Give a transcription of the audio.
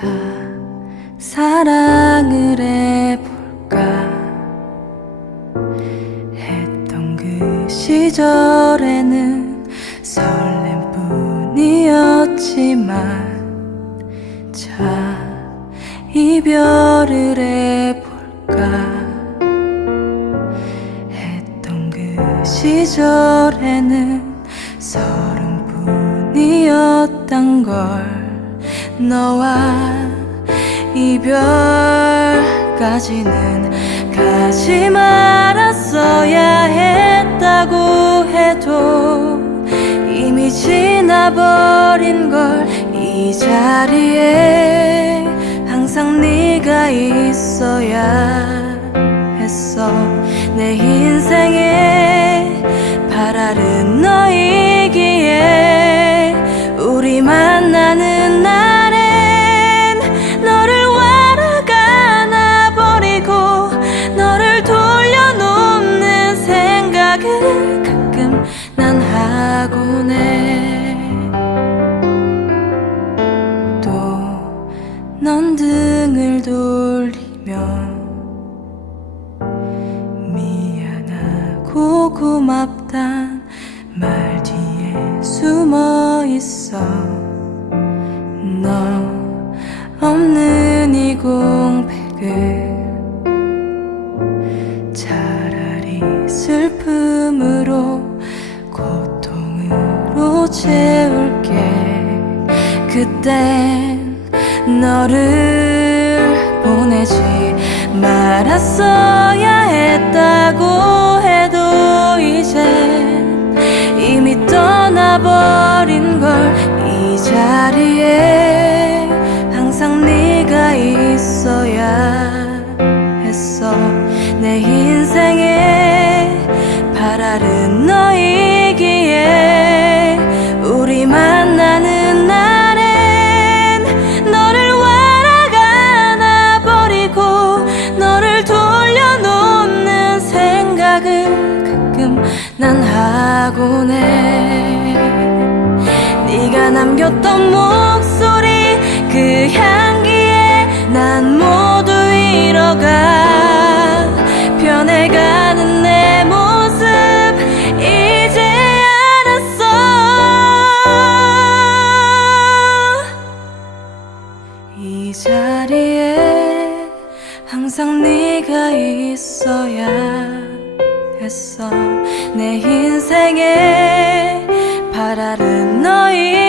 자, 사랑을 해볼까 했던 그 시절에는 설렘뿐이었지만 자, 이별을 해볼까 했던 그 시절에는 서른뿐이었단 걸 너와 이별까지는 가지 말았어야 했다고 해도 이미 지나버린 걸 이 자리에 항상 네가 있어야 했어. 내 인생 하곤 해 또 넌 등을 돌리면 미안하고 고맙단 말 뒤에 숨어 있어 채울게. 그땐 너를 보내지 말았어야 했다고 해도 이제 이미 떠나버린 걸 이 자리에 항상 네가 있어야 했어. 내 인생에 발알은 너이 난 하곤 해 네가 남겼던 목소리 그 향기에 난 모두 잃어가. 변해가는 내 모습 이제 알았어. 이 자리에 항상 네가 있어야 했어. 내 인생에 발알은 너이